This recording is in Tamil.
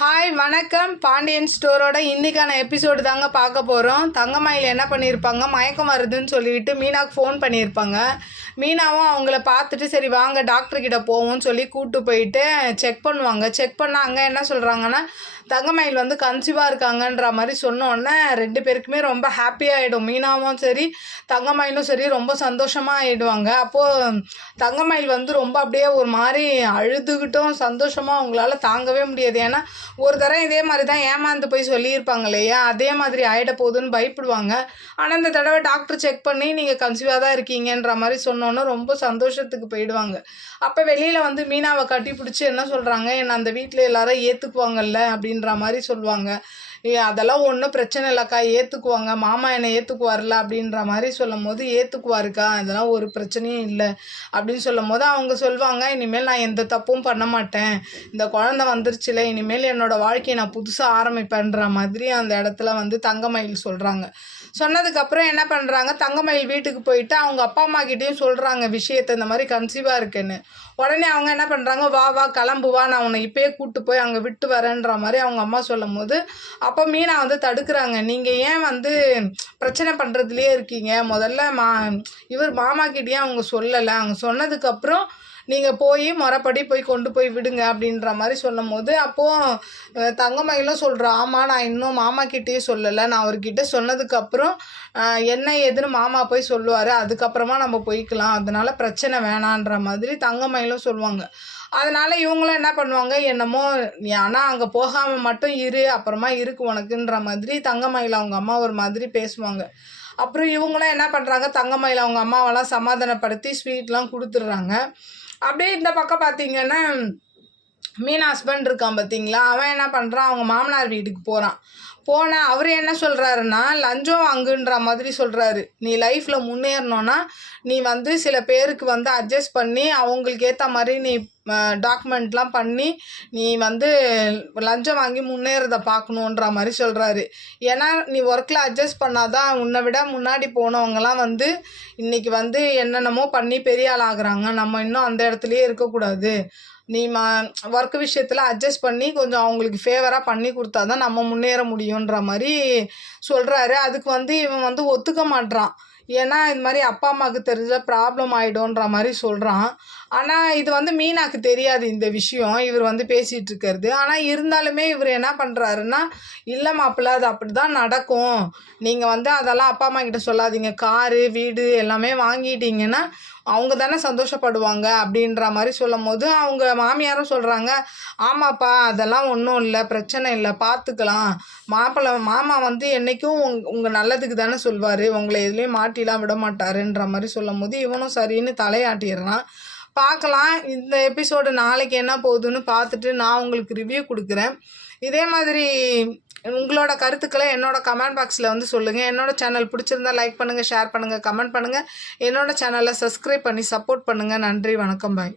ஹாய் வணக்கம். பாண்டியன் ஸ்டோரோட இன்றைக்கான எபிசோடு தாங்க பார்க்க போகிறோம். தங்கமயில் என்ன பண்ணியிருப்பாங்க, மயக்கம் வருதுன்னு சொல்லிட்டு மீனாவுக்கு ஃபோன் பண்ணியிருப்பாங்க. மீனாவும் அவங்கள பார்த்துட்டு சரி வாங்க டாக்டர்கிட்ட போவோம்னு சொல்லி கூப்பிட்டு போயிட்டு செக் பண்ணுவாங்க. செக் பண்ணால் அங்கே என்ன சொல்கிறாங்கன்னா, தங்கமயில் வந்து கன்சீவாக இருக்காங்கன்ற மாதிரி சொன்னோடனே 2 பேருக்குமே ரொம்ப ஹாப்பியாகிடும். மீனாவும் சரி தங்கமயிலும் சரி ரொம்ப சந்தோஷமாக ஆகிடுவாங்க. அப்போது தங்கமயில் வந்து ரொம்ப அப்படியே ஒரு மாதிரி அழுதுகிட்டும் சந்தோஷமாக அவங்களால தாங்கவே முடியாது. ஏன்னா ஒரு தடவை இதே மாதிரி தான் ஏமாந்து போய் சொல்லியிருப்பாங்க இல்லையா, அதே மாதிரி ஆகிட போகுதுன்னு பயப்படுவாங்க. ஆனால் இந்த தடவை டாக்டர் செக் பண்ணி நீங்கள் கன்சீவாக தான் இருக்கீங்கன்ற மாதிரி சொன்னோன்னே ரொம்ப சந்தோஷத்துக்கு போயிடுவாங்க. அப்போ வெளியில் வந்து மீனாவை கட்டி பிடிச்சி என்ன சொல்கிறாங்க, என்னை அந்த வீட்டில் எல்லாரும் ஏற்றுக்குவாங்கல்ல அப்படின்ற மாதிரி சொல்லுவாங்க. அதெல்லாம் ஒன்றும் பிரச்சனை இல்லைக்கா, ஏற்றுக்குவாங்க, மாமா என்னை ஏற்றுக்குவார்ல அப்படின்ற மாதிரி சொல்லும் போது ஏற்றுக்குவாருக்கா, அதெல்லாம் ஒரு பிரச்சனையும் இல்லை அப்படின்னு சொல்லும் போது அவங்க சொல்லுவாங்க, இனிமேல் நான் எந்த தப்பும் பண்ண மாட்டேன், இந்த குழந்தை வந்துருச்சுல, இனிமேல் என்னோடய வாழ்க்கையை நான் புதுசாக ஆரம்பிப்பேன்ற மாதிரி அந்த இடத்துல வந்து தங்கமயில் சொல்கிறாங்க. சொன்னதுக்கப்புறம் என்ன பண்ணுறாங்க, தங்கமயில் வீட்டுக்கு போயிட்டு அவங்க அப்பா அம்மா கிட்டேயும் சொல்கிறாங்க விஷயத்தை, இந்த மாதிரி கன்சீவாக இருக்குன்னு. உடனே அவங்க என்ன பண்ணுறாங்க, வா வா கிளம்பு வா, நான் உன்னை இப்போயே கூப்பிட்டு போய் அங்கே விட்டு வரேன்ற மாதிரி அவங்க அம்மா சொல்லும் போது அப்போ மீனா வந்து தடுக்கிறாங்க. நீங்கள் ஏன் வந்து பிரச்சனை பண்ணுறதுலேயே இருக்கீங்க, முதல்ல இவர் மாமா கிட்டேயே அவங்க சொல்லலை, அவங்க சொன்னதுக்கப்புறம் நீங்கள் போய் முறைப்படி போய் கொண்டு போய் விடுங்க அப்படின்ற மாதிரி சொல்லும் போது அப்போது தங்கமயிலும் சொல்கிறா, ஆமாம் நான் இன்னும் மாமா கிட்டேயே சொல்லலை, நான் அவர்கிட்ட சொன்னதுக்கப்புறம் என்ன ஏதுன்னு மாமா போய் சொல்லுவார், அதுக்கப்புறமா நம்ம போய்க்கலாம், அதனால் பிரச்சனை வேணான்ற மாதிரி தங்கமயிலும் சொல்லுவாங்க. அதனால் இவங்களும் என்ன பண்ணுவாங்க, என்னமோ ஆனால் அங்கே போகாமல் மட்டும் இரு, அப்புறமா இருக்கு உனக்குன்ற மாதிரி தங்கமயில் அவங்க அம்மா ஒரு மாதிரி பேசுவாங்க. அப்புறம் இவங்களும் என்ன பண்ணுறாங்க, தங்கமயில் அவங்க அம்மாவெல்லாம் சமாதானப்படுத்தி ஸ்வீட்லாம் கொடுத்துட்றாங்க. அப்படியே இந்த பக்கம் பார்த்தீங்கன்னா மீனா ஹஸ்பண்ட் இருக்கான் பார்த்தீங்களா, அவன் என்ன பண்ணுறான், அவங்க மாமனார் வீட்டுக்கு போனால் அவர் என்ன சொல்கிறாருன்னா, லஞ்சம் வாங்குன்ற மாதிரி சொல்கிறாரு. நீ லைஃப்பில் முன்னேறணுன்னா நீ வந்து சில பேருக்கு வந்து அட்ஜஸ்ட் பண்ணி அவங்களுக்கு ஏற்ற மாதிரி நீ டாக்குமெண்ட்லாம் பண்ணி நீ வந்து லஞ்சம் வாங்கி முன்னேறதை பார்க்கணுன்ற மாதிரி சொல்கிறாரு. ஏன்னா நீ ஒர்க்கில் அட்ஜஸ்ட் பண்ணாதான் உன்னை விட முன்னாடி போனவங்கலாம் வந்து இன்றைக்கி வந்து என்னென்னமோ பண்ணி பெரிய ஆள் ஆகுறாங்க, நம்ம இன்னும் அந்த இடத்துலையே இருக்கக்கூடாது, நீ ஒர்க் விஷயத்தில் அட்ஜஸ்ட் பண்ணி கொஞ்சம் அவங்களுக்கு ஃபேவராக பண்ணி கொடுத்தா தான் நம்ம முன்னேற முடியுன்ற மாதிரி சொல்கிறாரு. அதுக்கு வந்து இவன் வந்து ஒத்துக்க மாட்றான். ஏன்னா இது மாதிரி அப்பா அம்மாவுக்கு தெரிஞ்ச ப்ராப்ளம் ஆகிடும்ன்ற மாதிரி சொல்கிறான். ஆனால் இது வந்து மீனாக்கு தெரியாது இந்த விஷயம், இவர் வந்து பேசிகிட்டு இருக்கிறது. ஆனால் இருந்தாலுமே இவர் என்ன பண்ணுறாருன்னா, இல்லை மாப்பிள்ள அது அப்படி தான் நடக்கும், நீங்கள் வந்து அதெல்லாம் அப்பா அம்மா கிட்ட சொல்லாதீங்க, காரு வீடு எல்லாமே வாங்கிட்டீங்கன்னா அவங்க தானே சந்தோஷப்படுவாங்க அப்படின்ற மாதிரி சொல்லும் போது அவங்க மாமியாரும் சொல்கிறாங்க, ஆமாப்பா அதெல்லாம் ஒன்றும் இல்லை, பிரச்சனை இல்லை, பார்த்துக்கலாம், மாமா வந்து என்றைக்கும் உங்கள் நல்லதுக்கு தானே சொல்வார், உங்களை எதுலேயும் மாட்டிலாம் விட மாட்டாருன்ற மாதிரி சொல்லும் போது இவனும் சரின்னு தலையாட்டிடுறான். பார்க்கலாம், இந்த எபிசோடு நாளைக்கு என்ன போகுதுன்னு பார்த்துட்டு நான் உங்களுக்கு ரிவ்யூ கொடுக்குறேன். இதே மாதிரி உங்களோட கருத்துக்களை என்னோட கமெண்ட் பாக்ஸில் வந்து சொல்லுங்கள். என்னோட சேனல் பிடிச்சிருந்தா லைக் பண்ணுங்கள், ஷேர் பண்ணுங்கள், கமெண்ட் பண்ணுங்கள். என்னோட சேனலை சப்ஸ்கிரைப் பண்ணி சப்போர்ட் பண்ணுங்கள். நன்றி, வணக்கம், பாய்.